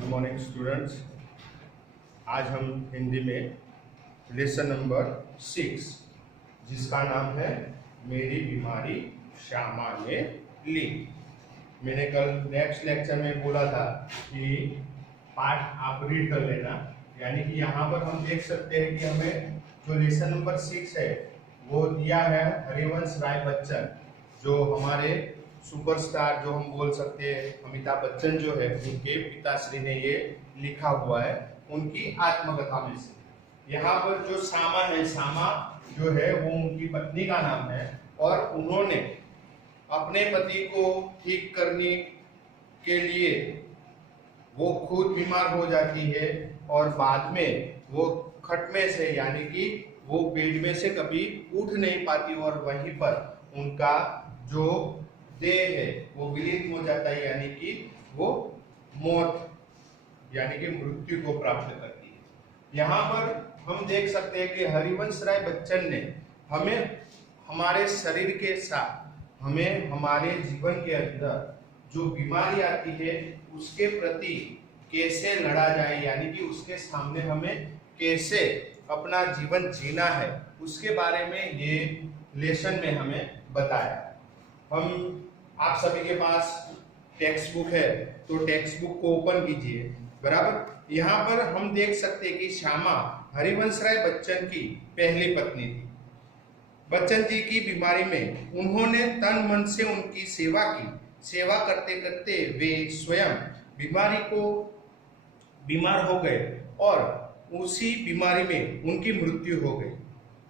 Good morning students. आज हम हिंदी में लेसन नंबर 6 जिसका नाम है मेरी बीमारी श्यामा ने ली। मैंने कल नेक्स्ट लेक्चर में बोला था कि पाठ आप रीड कर लेना, यानी कि यहाँ पर हम देख सकते हैं कि हमें जो लेसन नंबर 6 है वो दिया है हरिवंश राय बच्चन, जो हमारे सुपरस्टार जो हम बोल सकते हैं अमिताभ बच्चन जो है उनके पिताश्री ने ये लिखा हुआ है उनकी आत्मकथा में से। यहाँ पर जो श्यामा है, श्यामा जो है वो उनकी पत्नी का नाम है और उन्होंने अपने पति को ठीक करने के लिए वो खुद बीमार हो जाती है और बाद में वो खटमे से यानी कि वो बेड में से कभी उठ नहीं पाती और वहीं पर उनका जो देह है वो विलीन हो जाता है, यानी कि वो मौत यानी कि मृत्यु को प्राप्त करती है। यहाँ पर हम देख सकते हैं कि हरिवंश राय बच्चन ने हमें हमारे शरीर के साथ हमें हमारे जीवन के अंदर जो बीमारी आती है उसके प्रति कैसे लड़ा जाए, यानी कि उसके सामने हमें कैसे अपना जीवन जीना है उसके बारे में ये लेसन में हमें बताया। हम आप सभी के पास टेक्स्ट बुक है तो टेक्स्ट बुक को ओपन कीजिए। बराबर, यहाँ पर हम देख सकते हैं कि श्यामा हरिवंश राय बच्चन की पहली पत्नी थी। बच्चन जी की बीमारी में उन्होंने तन मन से उनकी सेवा की। सेवा करते करते वे स्वयं बीमार हो गए और उसी बीमारी में उनकी मृत्यु हो गई।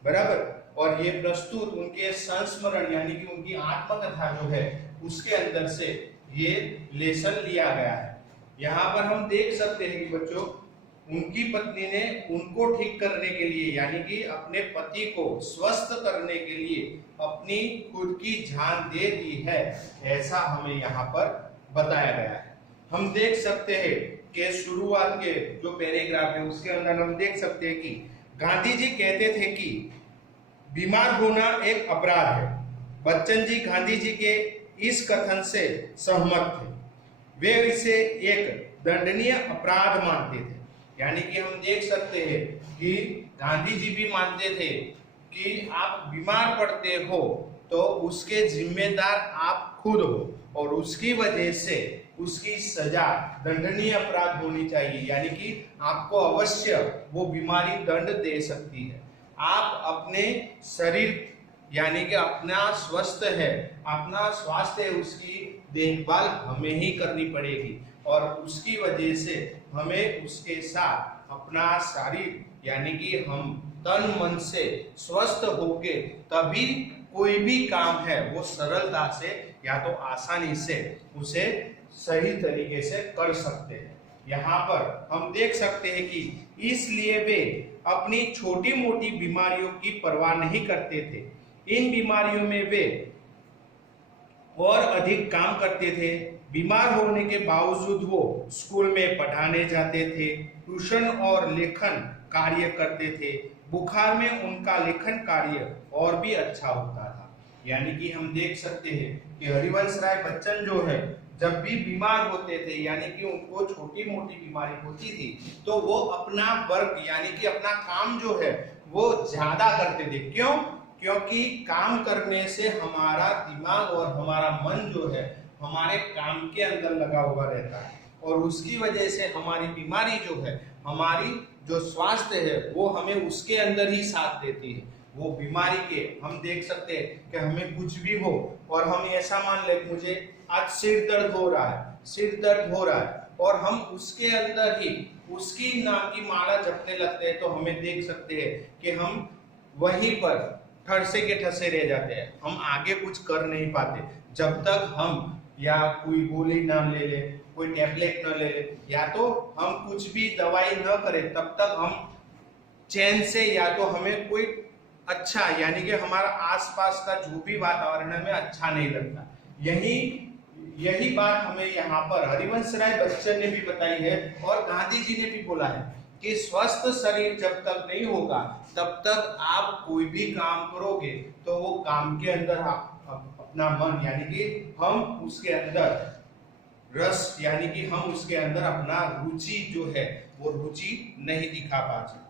बराबर, और ये प्रस्तुत उनके संस्मरण यानी कि उनकी आत्मकथा जो है उसके अंदर से ये लेसन लिया गया है। यहाँ पर हम देख सकते हैं कि बच्चों उनकी पत्नी ने उनको ठीक करने के लिए यानी कि अपने पति को स्वस्थ करने के लिए अपनी खुद की जान दे दी है, ऐसा हमें यहाँ पर बताया गया है। हम देख सकते हैं कि शुरुआत के जो पैराग्राफ है उसके अंदर हम देख सकते हैं कि गांधी जी कहते थे कि बीमार होना एक अपराध है। बच्चन जी गांधी जी के इस कथन से सहमत थे। वे इसे एक दंडनीय अपराध मानते थे। यानी कि हम देख सकते हैं कि गांधी जी भी मानते थे कि आप बीमार पड़ते हो तो उसके जिम्मेदार आप खुद हो और उसकी वजह से उसकी सजा दंडनीय अपराध होनी चाहिए, यानी कि आपको अवश्य वो बीमारी दंड दे सकती है। आप अपने शरीर यानी कि अपना स्वस्थ है, अपना स्वास्थ्य है, उसकी देखभाल हमें ही करनी पड़ेगी और उसकी वजह से हमें उसके साथ अपना शरीर यानी कि हम तन मन से स्वस्थ होके तभी कोई भी काम है वो सरलता से या तो आसानी से उसे सही तरीके से कर सकते हैं। यहाँ पर हम देख सकते हैं कि इसलिए वे अपनी छोटी मोटी बीमारियों की परवाह नहीं करते थे। इन बीमारियों में वे और अधिक काम करते थे। बीमार होने के बावजूद वो स्कूल में पढ़ाने जाते थे, ट्यूशन और लेखन कार्य करते थे। बुखार में उनका लेखन कार्य और भी अच्छा होता था। यानी कि हम देख सकते हैं कि हरिवंश राय बच्चन जो है जब भी बीमार होते थे यानी कि उनको छोटी मोटी बीमारी होती थी तो वो अपना वर्क यानी कि अपना काम जो है वो ज्यादा करते थे। क्यों? क्योंकि काम करने से हमारा दिमाग और हमारा मन जो है हमारे काम के अंदर लगा हुआ रहता है और उसकी वजह से हमारी बीमारी जो है, हमारी जो स्वास्थ्य है वो हमें उसके अंदर ही साथ देती है। वो बीमारी के हम देख सकते हैं कि हमें कुछ भी हो और हम ऐसा मान ले मुझे आज सिर दर्द हो रहा है और हम उसके अंदर ही उसकी नाम की माला जपने लगते हैं तो हमें देख सकते हैं कि हम वहीं पर ठरसे के ठसे रह जाते हैं। हम आगे कुछ कर नहीं पाते जब तक हम या कोई गोली ना ले ले, कोई टैबलेट न ले ले या तो हम कुछ भी दवाई न करें तब तक हम चैन से या तो हमें कोई अच्छा यानी कि हमारा आसपास का जो भी वातावरण है हमें अच्छा नहीं लगता। यही बात हमें यहाँ पर हरिवंश राय बच्चन ने भी बताई है और गांधी जी ने भी बोला है कि स्वस्थ शरीर जब तक नहीं होगा तब तक आप कोई भी काम करोगे तो वो काम के अंदर आप अपना मन यानी कि हम उसके अंदर रस यानी कि हम उसके अंदर अपना रुचि जो है वो रुचि नहीं दिखा पा सकते।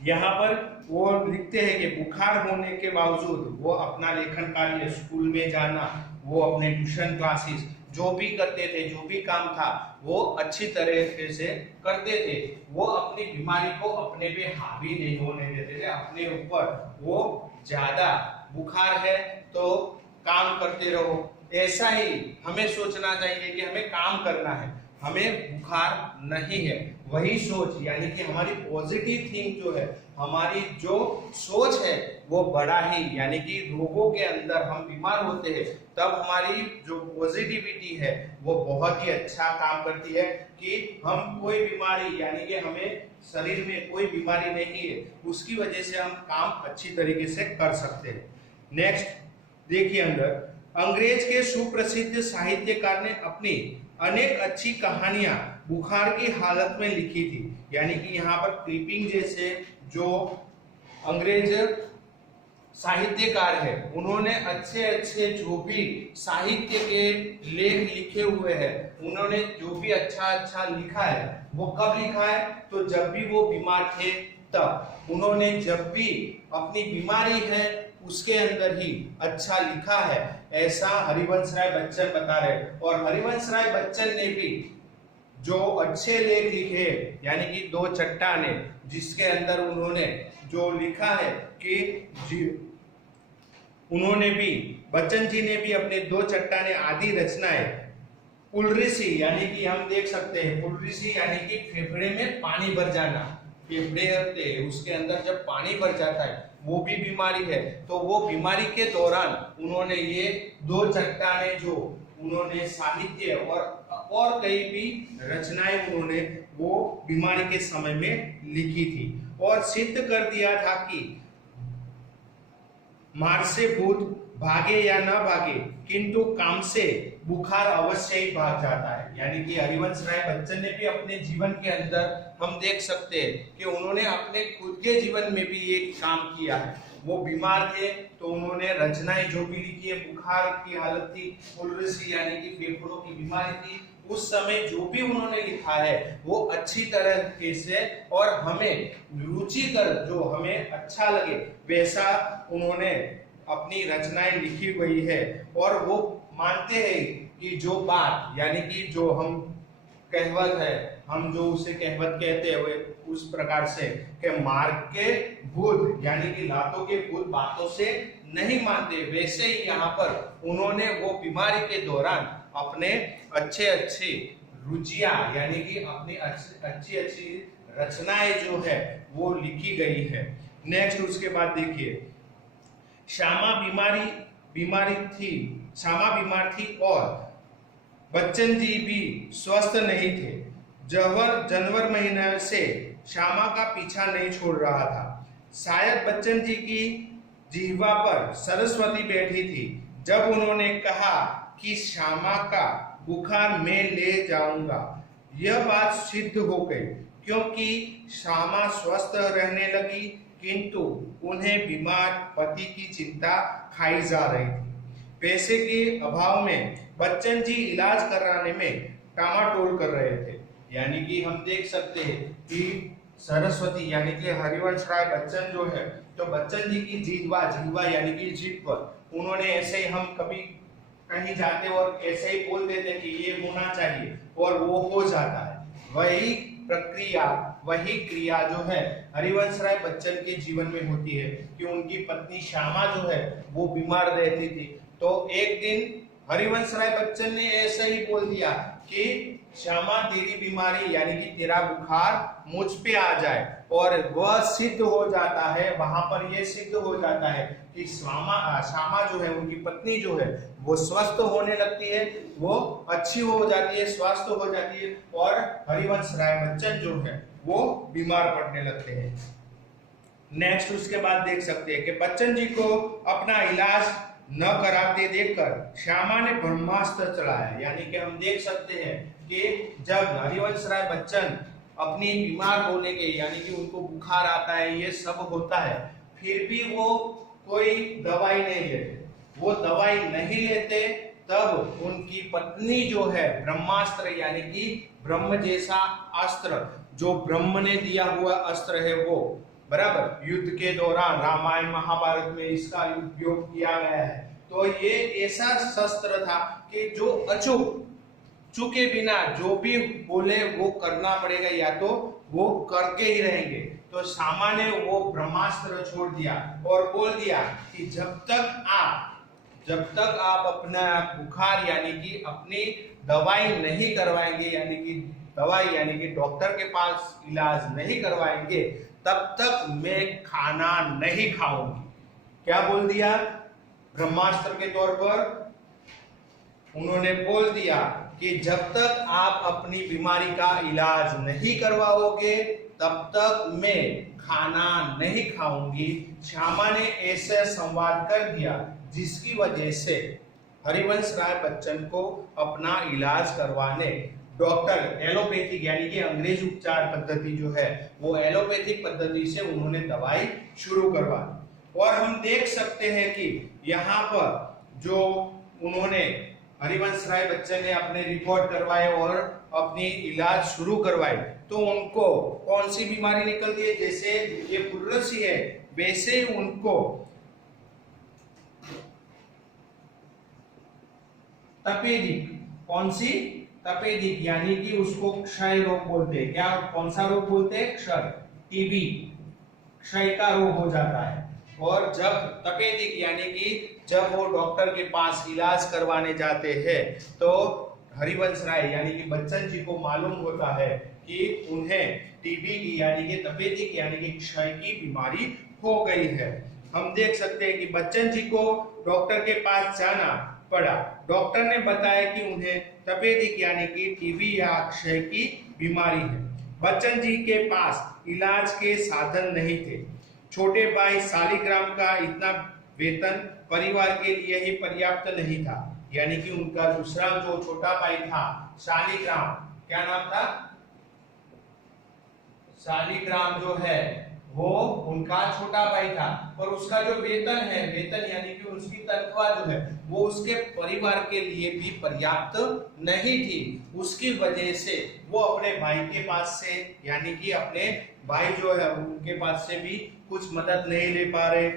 यहाँ पर वो लिखते हैं कि बुखार होने के बावजूद वो अपना लेखन कार्य, स्कूल में जाना, वो अपने ट्यूशन क्लासेस जो भी करते थे, जो भी काम था वो अच्छी तरीके से करते थे। वो अपनी बीमारी को अपने पे हावी नहीं होने देते थे, अपने ऊपर वो ज्यादा बुखार है तो काम करते रहो, ऐसा ही हमें सोचना चाहिए कि हमें काम करना है, हमें बुखार नहीं है। वही सोच यानी कि हमारी पॉजिटिव थिंक जो है, हमारी जो सोच है वो बड़ा ही, यानी कि रोगों के अंदर हम बीमार होते हैं तब हमारी जो पॉजिटिविटी है वो बहुत ही अच्छा काम करती है कि हम कोई बीमारी यानी कि हमें शरीर में कोई बीमारी नहीं है, उसकी वजह से हम काम अच्छी तरीके से कर सकते हैं। नेक्स्ट देखिए, अंग्रेज के सुप्रसिद्ध साहित्यकार ने अपनी अनेक अच्छी कहानियां बुखार की हालत में लिखी थी। यानी कि यहाँ पर क्लिपिंग जैसे जो अंग्रेज साहित्यकार है उन्होंने अच्छे अच्छे जो भी साहित्य के लेख लिखे हुए हैं, उन्होंने जो भी अच्छा अच्छा लिखा है वो कब लिखा है, तो जब भी वो बीमार थे तब उन्होंने, जब भी अपनी बीमारी है उसके अंदर ही अच्छा लिखा है, ऐसा हरिवंश राय बच्चन बता रहे। और हरिवंश राय बच्चन ने भी जो अच्छे लेख लिखे यानी कि दो चट्टाने, जिसके अंदर उन्होंने जो लिखा है कि उन्होंने भी, बच्चन जी ने भी अपने दो चट्टाने आदि रचनाएं, पुलरिसी यानी कि हम देख सकते हैं, पुलरिसी यानी कि फेफड़े में पानी भर जाना, फेफड़े होते हैं उसके अंदर जब पानी भर जाता है वो भी बीमारी है, तो वो बीमारी के दौरान उन्होंने ये दो चट्टाने जो उन्होंने साहित्य और कई भी रचनाएं उन्होंने वो बीमारी के समय में लिखी थी और सिद्ध कर दिया था कि मार से भूत भागे या ना भागे किंतु काम से बुखार अवश्य ही भाग जाता है। यानी कि हरिवंश राय बच्चन ने भी अपने जीवन के अंदर हम देख सकते हैं कि उन्होंने अपने खुद के जीवन में भी ये काम किया है। वो बीमार थे तो उन्होंने रचनाएं जो भी लिखी है, बुखार की हालत थी, पुलरिसी यानी कि फेफड़ों की बीमारी थी, उस समय जो भी उन्होंने लिखा है वो अच्छी तरह से और हमें रुचिकर, जो हमें अच्छा लगे वैसा उन्होंने अपनी रचनाएं लिखी हुई है। और वो मानते हैं कि जो बात यानी कि जो हम कहवत है, हम जो उसे कहवत कहते हैं उस प्रकार से कि मार्ग के भूत यानी कि लातों के भूत बातों से नहीं मानते, वैसे ही यहाँ पर उन्होंने वो बीमारी के दौरान अपने अच्छे अच्छे रुचियां यानी कि अपनी अच्छी अच्छी रचनाएं जो है वो लिखी गई है। नेक्स्ट उसके बाद देखिए, श्यामा बीमार थी और बच्चन जी भी स्वस्थ नहीं थे। जनवरी महीने से श्यामा का पीछा नहीं छोड़ रहा था। शायद बच्चन जी की जिह्वा पर सरस्वती बैठी थी जब उन्होंने कहा कि श्यामा का बुखार मैं ले जाऊंगा। यह बात सिद्ध हो गई क्योंकि श्यामा स्वस्थ रहने लगी, किंतु उन्हें बीमार पति की चिंता खाई जा रही थी। पैसे के अभाव में बच्चन जी इलाज कराने में टामाटोल कर रहे थे। यानी कि हम देख सकते हैं कि सरस्वती यानी कि हरिवंश राय बच्चन जो है, तो बच्चन जी की जिह्वा यानी कि जीभ पर उन्होंने ऐसे ही, हम कभी कहीं जाते और ऐसे ही बोल देते कि ये होना चाहिए और वो हो जाता है। वही प्रक्रिया, वही क्रिया जो है हरिवंश राय बच्चन के जीवन में होती है कि उनकी पत्नी श्यामा जो है वो बीमार रहती थी। तो एक दिन हरिवंश राय बच्चन ने ऐसे ही बोल दिया कि श्यामा तेरी बीमारी यानी कि तेरा बुखार मुझ पे आ जाए, और वह सिद्ध हो जाता है, वहां पर यह सिद्ध हो जाता है कि श्यामा जो है, उनकी पत्नी जो है वो स्वस्थ होने लगती है, वो अच्छी हो जाती है, स्वस्थ हो जाती है, और हरिवंश राय बच्चन जो है वो बीमार पड़ने लगते हैं। नेक्स्ट उसके बाद देख सकते हैं कि बच्चन जी को अपना इलाज न कराते देखकर श्यामा ने ब्रह्मास्त्र चलाया। यानी कि हम देख सकते हैं कि जब हरिवंश राय बच्चन अपनी बीमार होने के, यानी कि उनको बुखार आता है, ये सब होता है, फिर भी वो कोई दवाई नहीं लेते। वो दवाई नहीं लेते तब उनकी पत्नी जो है ब्रह्मास्त्र यानी कि ब्रह्म जैसा अस्त्र, जो ब्रह्म ने दिया हुआ अस्त्र है वो, बराबर, युद्ध के दौरान रामायण महाभारत में इसका उपयोग किया गया है। तो ये ऐसा शस्त्र था कि जो अचूक चुके बिना जो भी बोले वो करना पड़ेगा, या तो वो करके ही रहेंगे। तो श्यामा ने वो ब्रह्मास्त्र छोड़ दिया और बोल दिया कि जब तक आप अपना बुखार यानी कि अपनी दवाई नहीं करवाएंगे, यानी कि दवाई यानी कि डॉक्टर के पास इलाज नहीं करवाएंगे, तब तक मैं खाना नहीं खाऊंगी। क्या बोल दिया? ब्रह्मास्त्र के तौर पर उन्होंने बोल दिया कि जब तक आप अपनी बीमारी का इलाज नहीं करवाओगे तब तक मैं खाना नहीं खाऊंगी। श्यामा ने ऐसे संवाद कर दिया जिसकी वजह से हरिवंश राय बच्चन को अपना इलाज करवाने डॉक्टर एलोपैथिक यानी कि अंग्रेज उपचार पद्धति जो है वो एलोपैथिक पद्धति से उन्होंने दवाई शुरू करवा दी। और हम देख सकते हैं कि यहाँ पर जो उन्होंने हरिवंश राय बच्चन ने अपने रिपोर्ट करवाए और अपनी इलाज शुरू करवाए, तो उनको कौन सी बीमारी निकलती है? जैसे ये पुर्रसी है वैसे उनको तपेदिक, कौन सी? तपेदिक यानी कि उसको क्षय रोग बोलते हैं। क्या, कौन सा रोग बोलते हैं? क्षय, टीबी, क्षय का रोग हो जाता है। और जब तपेदिक यानी कि जब वो डॉक्टर के पास इलाज करवाने जाते हैं तो हरिवंश राय यानी कि बच्चन जी को मालूम होता है कि उन्हें टीबी की यानी कि तपेदिक यानी कि क्षय की बीमारी हो गई है। हम देख सकते हैं कि बच्चन जी को डॉक्टर के पास जाना पड़ा। डॉक्टर ने बताया कि उन्हें तपेदिक यानी कि टीबी या क्षय की बीमारी है। बच्चन जी के पास इलाज के साधन नहीं थे। छोटे भाई शालिग्राम का इतना वेतन परिवार के लिए ही पर्याप्त नहीं था, यानी कि उनका दूसरा जो छोटा भाई था शालिग्राम, क्या नाम था? शालिग्राम जो है वो उनका छोटा भाई था, और उसका जो वेतन है, वेतन यानी कि उसकी तनख्वाह जो है वो उसके परिवार के लिए भी पर्याप्त नहीं थी। उसकी वजह से वो अपने भाई के पास से यानी कि अपने भाई जो है उनके पास से भी कुछ मदद नहीं ले पा रहे।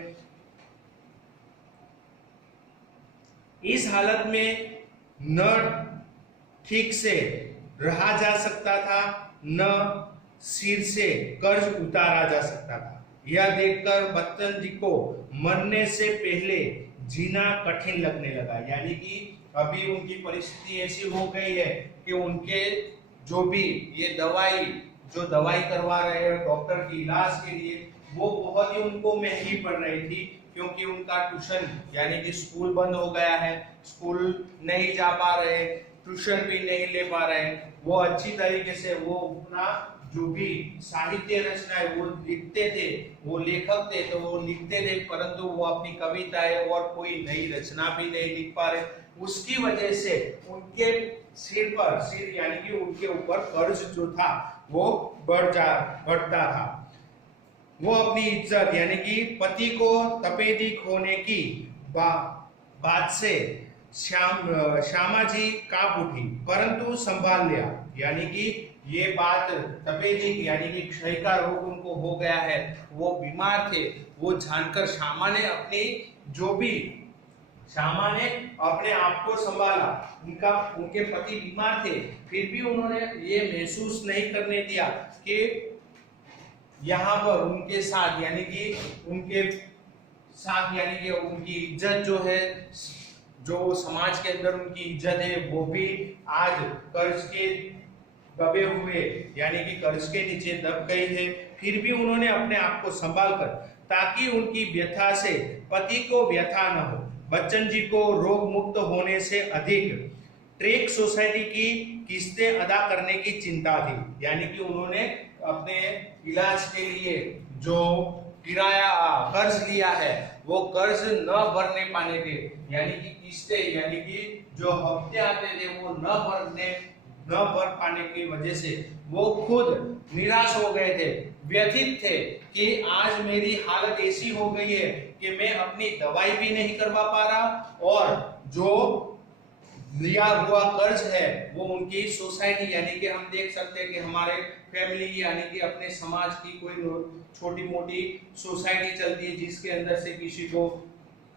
इस हालत में न ठीक से रहा जा सकता था, न सिर से कर्ज उतारा जा सकता था। यह देखकर बच्चन जी को मरने से पहले जीना कठिन लगने लगा, यानी कि अभी उनकी परिस्थिति ऐसी हो गई है कि उनके जो भी ये दवाई करवा रहे हैं डॉक्टर की इलाज के लिए, वो बहुत ही उनको महंगी पड़ रही थी, क्योंकि उनका ट्यूशन यानी कि स्कूल बंद हो गया है, स्कूल नहीं जा पा रहे, ट्यूशन भी नहीं ले पा रहे। वो अच्छी तरीके से वो अपना जो भी साहित्य रचना है वो लिखते थे, वो लेखक थे तो वो लिखते थे, परंतु वो अपनी कविताएं और कोई नई रचना भी नहीं लिख पा रहे। उसकी वजह से उनके सिर यानी कि उनके ऊपर कर्ज जो था वो बढ़ता था। वो अपनी इज्जत यानी कि पति को तपेदिक होने की बात से श्यामा जी कांप उठी, परंतु संभाल लिया। यानी कि ये बात तपेदिक यानी कि क्षय का रोग उनको हो गया है, वो बीमार थे, वो जानकर श्यामा ने अपने आप को संभाला। उनके पति बीमार थे, फिर भी उन्होंने ये महसूस नहीं करने दिया कि यहाँ पर उनके साथ यानी कि उनकी इज्जत जो है, जो समाज के अंदर उनकी इज्जत है, वो भी आज कर्ज के दबे हुए यानी कि कर्ज के नीचे दब गई है। फिर भी उन्होंने अपने आप को संभाल कर, ताकि उनकी व्यथा से पति को व्यथा न हो, बच्चन जी को रोग मुक्त होने से अधिक ट्रेक सोसाइटी की किस्तें अदा करने की चिंता थी। यानी कि उन्होंने अपने इलाज के लिए जो किराया कर्ज लिया है वो कर्ज न भरने पाने के यानी कि किस्तें यानी कि जो हफ्ते आते थे वो न भर पाने की वजह से वो खुद निराश हो गए थे, व्यथित थे कि आज मेरी हालत ऐसी हो गई है कि मैं अपनी दवाई भी नहीं करवा पा रहा और जो लिया हुआ कर्ज है वो उनकी सोसाइटी यानी कि हम देख सकते हैं कि हमारे फैमिली यानी कि अपने समाज की कोई छोटी मोटी सोसाइटी चलती है जिसके अंदर से किसी को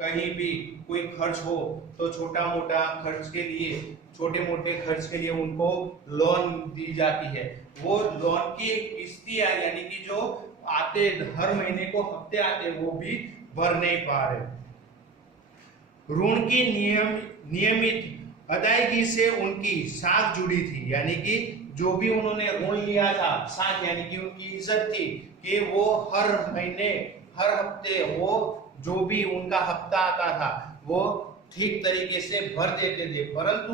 कहीं भी कोई खर्च हो तो छोटा मोटा खर्च के लिए छोटे मोटे खर्च के लिए उनको लोन दी जाती है। वो लोन की किस्तियां यानी कि जो आते हर महीने को हफ्ते आते वो भी भर नहीं पा रहे। ऋण की नियमित अदायगी से उनकी साख जुड़ी थी यानी कि जो भी उन्होंने ऋण लिया था साख यानी कि उनकी इज्जत थी कि वो हर महीने हर हफ्ते वो जो भी उनका हफ्ता आता था वो ठीक तरीके से भर देते थे, परंतु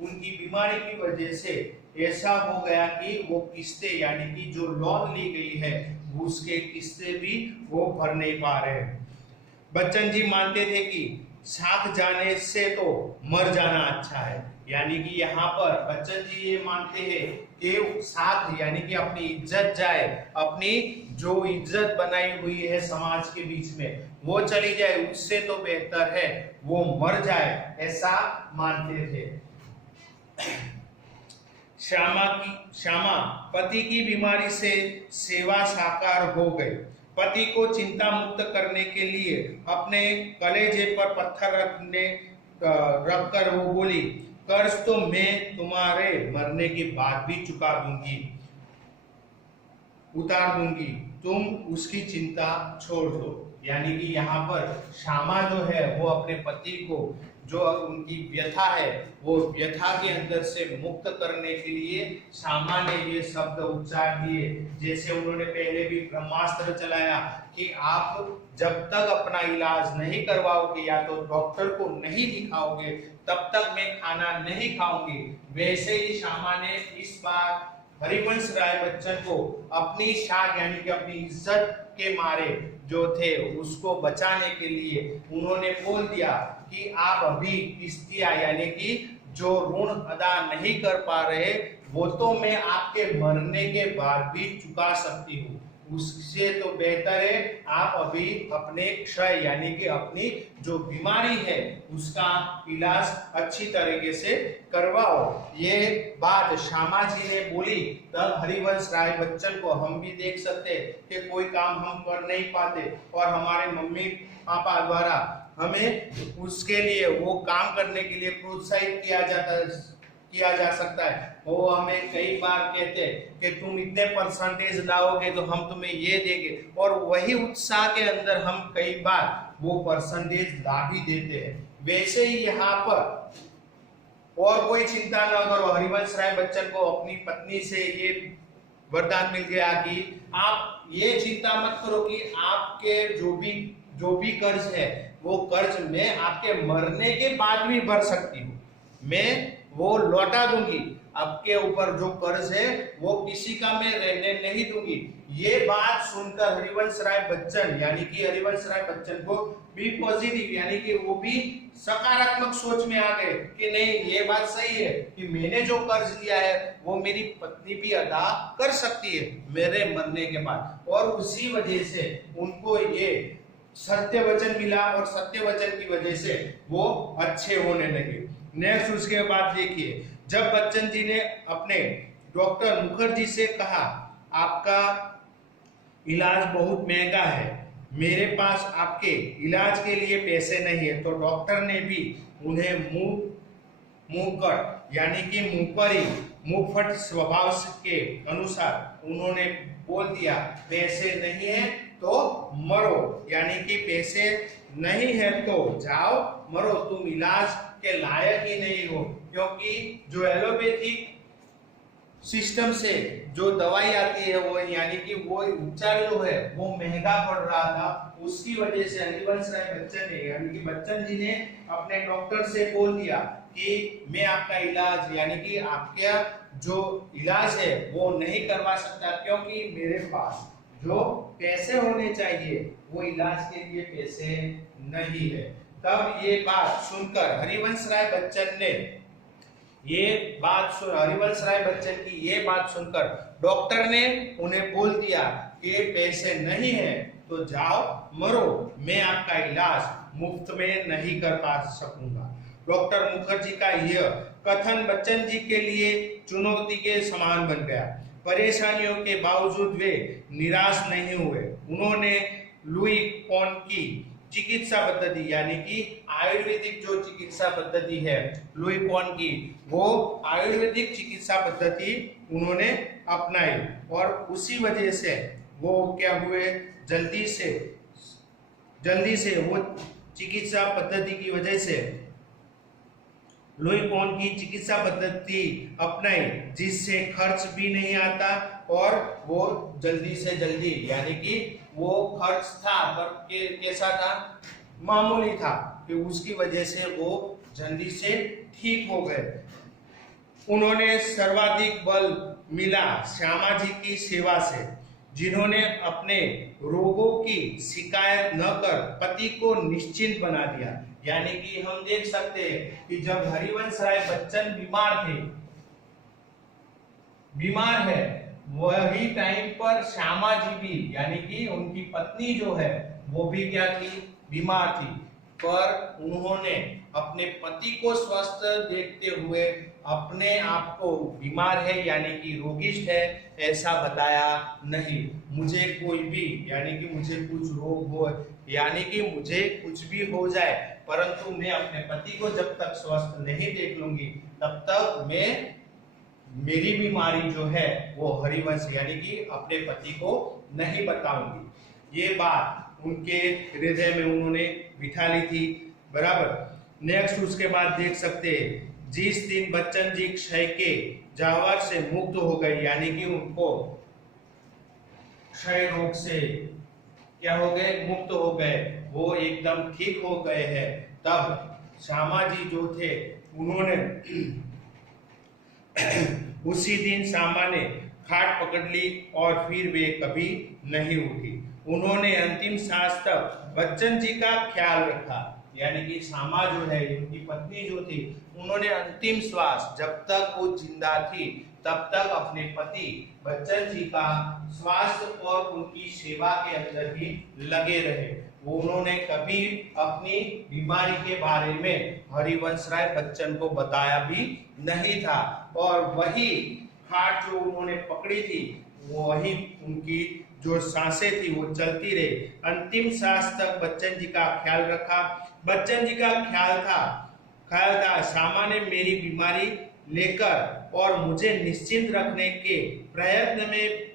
उनकी बीमारी की वजह से ऐसा हो गया कि वो किस्तें यानी कि जो लोन ली गई है उसके किस्तें भी वो भर नहीं पा रहे। बच्चन जी मानते थे कि साथ जाने से तो मर जाना अच्छा है, यानी कि यहाँ पर बच्चन जी ये मानते हैं कि साथ यानी कि अपनी इज्जत जाए, अपनी जो इज्जत बनाई हुई है समाज के बीच में वो चली जाए, उससे तो बेहतर है वो मर जाए, ऐसा मानते थे। श्यामा पति की बीमारी से सेवा साकार हो गई। पति को चिंता मुक्त करने के लिए अपने कलेजे पर पत्थर रखकर वो बोली, कर्ज तो मैं तुम्हारे मरने के बाद भी चुका दूंगी, उतार दूंगी, तुम उसकी चिंता छोड़ दो। यानी कि यहाँ पर श्यामा जो है वो अपने पति को जो उनकी व्यथा है वो व्यथा के अंदर से मुक्त करने के लिए श्यामा ने ये शब्द उच्चार दिए। जैसे उन्होंने पहले भी ब्रह्मास्त्र चलाया कि आप जब तक अपना इलाज नहीं करवाओगे या तो डॉक्टर को नहीं दिखाओगे तब तक मैं खाना नहीं खाऊंगी, वैसे ही श्यामा ने इस बार हरिवंश राय बच्चन को अपनी शान यानी कि अपनी इज्जत के मारे जो थे उसको बचाने के लिए उन्होंने बोल दिया कि आप अभी किस्तियां यानी कि जो ऋण अदा नहीं कर पा रहे वो तो मैं आपके मरने के बाद भी चुका सकती हूँ, उससे तो बेहतर है आप अभी अपने क्षय यानी कि अपनी जो बीमारी है उसका इलाज अच्छी तरीके से करवाओ। ये बात श्यामा जी ने बोली तब हरिवंश राय बच्चन को हम भी देख सकते कि कोई काम हम कर नहीं पाते और हमारे मम्मी पापा द्वारा हमें उसके लिए वो काम करने के लिए प्रोत्साहित किया जा सकता है। वो हमें कई बार कहते हैं कि तुम इतने परसेंटेज लाओगे तो हम तुम्हें ये देंगे, और वही उत्साह के अंदर हम कई बार वो परसेंटेज ला भी देते हैं। वैसे ही यहाँ पर और कोई चिंता न करो, हरिवंश राय बच्चन को अपनी पत्नी से ये वरदान मिल गया कि आप ये चिंता मत करो कि आपके जो भी कर्ज है वो कर्ज मैं आपके मरने के बाद भी भर सकती हूँ, मैं वो लौटा दूंगी, आपके ऊपर जो कर्ज है वो किसी का मैं रहने नहीं दूंगी। ये बात सुनकर हरिवंश राय बच्चन यानी कि हरिवंश राय बच्चन को भी पॉजिटिव यानी कि वो भी सकारात्मक सोच में आ गए कि नहीं ये बात सही है कि मैंने जो कर्ज लिया है वो मेरी पत्नी भी अदा कर सकती है मेरे मरने के बाद, और उसी वजह से उनको ये सत्य वचन मिला और सत्य वचन की वजह से वो अच्छे होने लगे। नेक्स्ट उसके बाद देखिए, जब बच्चन जी ने अपने डॉक्टर मुखर्जी से कहा आपका इलाज बहुत महंगा है, मेरे पास आपके इलाज के लिए पैसे नहीं है, तो डॉक्टर ने भी उन्हें मुंहकट यानी कि मुंहपरी मुंहफट स्वभाव के अनुसार उन्होंने बोल दिया पैसे नहीं है तो मरो, यानी कि पैसे नहीं है तो जाओ मरो, तुम इलाज के लायक ही नहीं हो, क्योंकि जो एलोपैथिक सिस्टम से जो दवाई आती है वो यानी कि वो उपचार जो है वो महंगा पड़ रहा था, उसकी वजह से हरिवंश राय बच्चन ने यानी कि बच्चन जी ने अपने डॉक्टर से बोल दिया कि मैं आपका इलाज यानी कि आपका जो इलाज है वो नहीं करवा सकता, क्योंकि मेरे पास जो पैसे होने चाहिए वो इलाज के लिए पैसे नहीं है। तब ये बात सुनकर हरिवंश राय बच्चन ने हरिवंश राय बच्चन की ये बात सुनकर डॉक्टर ने उन्हें बोल दिया कि पैसे नहीं है तो जाओ मरो, मैं आपका इलाज मुफ्त में नहीं कर पा सकूंगा। डॉक्टर मुखर्जी का यह कथन बच्चन जी के लिए चुनौती के समान बन गया। परेशानियों के बावजूद वे निराश नहीं हुए। उन्होंने लुई कॉन की चिकित्सा पद्धति यानी कि आयुर्वेदिक जो चिकित्सा पद्धति है लुई कॉन की, वो आयुर्वेदिक चिकित्सा पद्धति उन्होंने अपनाई और उसी वजह से वो क्या हुए, जल्दी से वो चिकित्सा पद्धति की वजह से लुई कॉन की चिकित्सा पद्धति अपनाई, जिससे खर्च भी नहीं आता और वो जल्दी से जल्दी यानी कि वो खर्च था पर कैसा था, मामूली था, कि उसकी वजह से वो जल्दी से ठीक हो गए। उन्होंने सर्वाधिक बल मिला श्यामा जी की सेवा से, जिन्होंने अपने रोगों की शिकायत न कर पति को निश्चिंत बना दिया। यानी कि हम देख सकते हैं कि जब हरिवंश राय बच्चन बीमार है, वही टाइम पर श्यामा जी भी यानी कि उनकी पत्नी जो है वो भी क्या थी, बीमार थी, पर उन्होंने अपने पति को स्वस्थ देखते हुए अपने आप को बीमार है यानी कि रोगिष्ठ है ऐसा बताया नहीं। मुझे कोई भी यानी कि मुझे कुछ रोग हो यानी कि मुझे कुछ भी हो जाए, परंतु मैं अपने पति को जब तक स्वस्थ नहीं देख लूंगी तब तक मेरी बीमारी जो है वो हरिवंश यानी कि अपने पति को नहीं बताऊंगी। ये बात उनके हृदय में उन्होंने बिठा ली थी, बराबर। नेक्स्ट उसके बाद देख सकते हैं, जिस दिन बच्चन जी क्षय के जहर से मुक्त हो गए यानी कि उनको क्षय रोग से क्या हो गए, मुक्त हो गए, वो एकदम ठीक हो गए हैं, तब श्यामा जी जो थे उन्होंने उसी दिन श्यामा ने खाट पकड़ ली और फिर वे कभी नहीं उठी। उन्होंने अंतिम सांस तक बच्चन जी का ख्याल रखा, यानी कि श्यामा जो है उनकी पत्नी जो थी, उन्होंने अंतिम श्वास जब तक वो जिंदा थी तब तक अपने पति बच्चन जी का स्वास्थ्य और उनकी सेवा के अंदर ही लगे रहे। उन्होंने कभी अपनी बीमारी के बारे में हरिवंश राय बच्चन को बताया भी नहीं था, और वही खाट जो उन्होंने पकड़ी थी वही उनकी जो सांसें थी वो चलती रही। अंतिम सांस तक बच्चन जी का ख्याल रखा। बच्चन जी का ख्याल था श्यामा ने मेरी बीमारी लेकर और मुझे निश्चिंत रखने के प्रयत्न में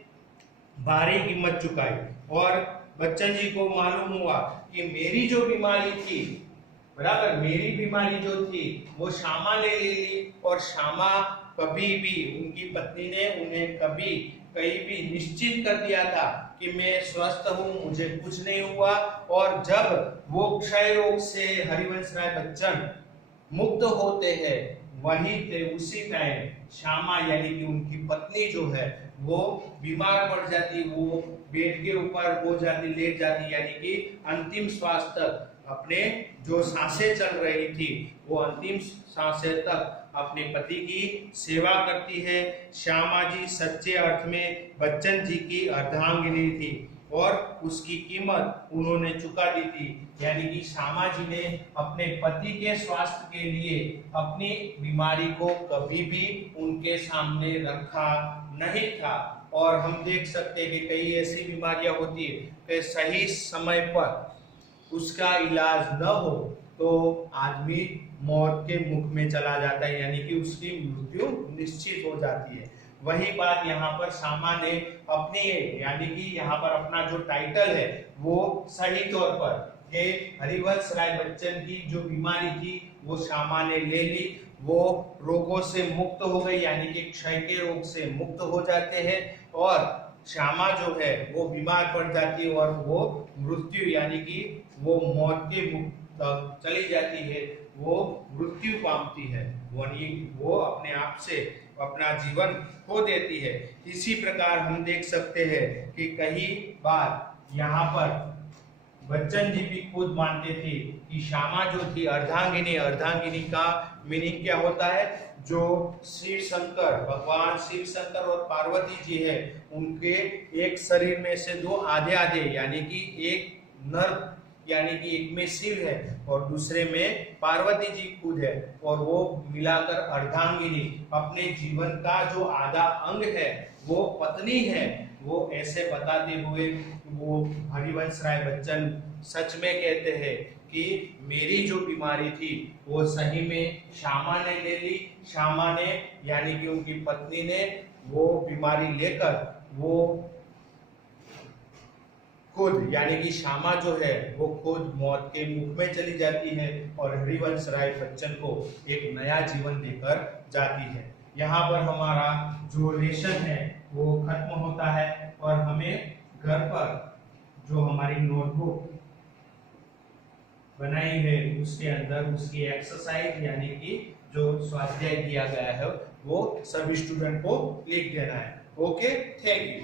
भारी कीमत चुकाई, और बच्चन जी को मालूम हुआ कि मेरी जो बीमारी थी, बराबर, मेरी बीमारी जो थी वो श्यामा ने ले ली, और श्यामा कभी भी, उनकी पत्नी ने उन्हें कभी कहीं भी निश्चित कर दिया था कि मैं स्वस्थ हूँ, मुझे कुछ नहीं हुआ। और जब वो क्षय रोग से हरिवंश राय बच्चन मुक्त होते हैं, वही थे उसी टाइम श्यामा यानी कि उनकी पत्नी जो है वो बीमार पड़ जाती, वो बेड के ऊपर हो जाती, लेट जाती, यानी कि अंतिम श्वास तक अपने जो सांसें चल रही थी वो अंतिम सांसें तक अपने पति की सेवा करती है। श्यामा जी सच्चे अर्थ में बच्चन जी की अर्धांगिनी थी और उसकी कीमत उन्होंने चुका दी थी, यानी कि श्यामा जी ने अपने पति के स्वास्थ्य के लिए अपनी बीमारी को कभी भी उनके सामने रखा नहीं था। और हम देख सकते हैं कि कई ऐसी बीमारियां होती है कि सही समय पर उसका इलाज न हो तो आदमी मौत के मुख में चला जाता है, यानी कि उसकी मृत्यु निश्चित हो जाती है। वही बात यहाँ पर श्यामा ने अपनी, यानी कि यहाँ पर अपना जो टाइटल है वो सही तौर पर कि हरिवंश राय बच्चन की जो बीमारी थी वो श्यामा ने ले ली, वो रोगों से मुक्त हो गई, यानी कि क्षय के रोग से मुक्त हो जाते हैं, और श्यामा जो है वो बीमार पड़ जाती है और वो मृत्यु यानी कि वो मौत के मुख तक चली जाती है, वो मृत्यु पाती है, वो अपने आप से अपना जीवन खो देती है। इसी प्रकार हम देख सकते हैं कि कई बार यहाँ पर बच्चन जी भी खुद मानते थे कि श्यामा जो थी अर्धांगिनी, अर्धांगिनी का मीनिंग क्या होता है, जो शिव शंकर, भगवान शिव शंकर और पार्वती जी है उनके एक शरीर में से दो आधे आधे, यानी कि एक नर यानी कि एक में शिव है और दूसरे में पार्वती जी खुद है, और वो मिलाकर अर्धांगिनी, अपने जीवन का जो आधा अंग है वो पत्नी है, वो ऐसे बताते हुए वो हरिवंश राय बच्चन सच में कहते हैं कि मेरी जो बीमारी थी वो सही में श्यामा ने ले ली। श्यामा ने यानी कि उनकी पत्नी ने वो बीमारी लेकर वो खुद यानी कि श्यामा जो है वो खुद मौत के मुख में चली जाती है और हरिवंश राय बच्चन को एक नया जीवन देकर जाती है। यहाँ पर हमारा जो लेसन है वो खत्म होता है और हमें घर पर जो हमारी नोटबुक बनाई है उसके अंदर उसकी एक्सरसाइज यानी कि जो स्वाध्याय दिया गया है वो सभी स्टूडेंट को लिख देना है। Okay, thank you.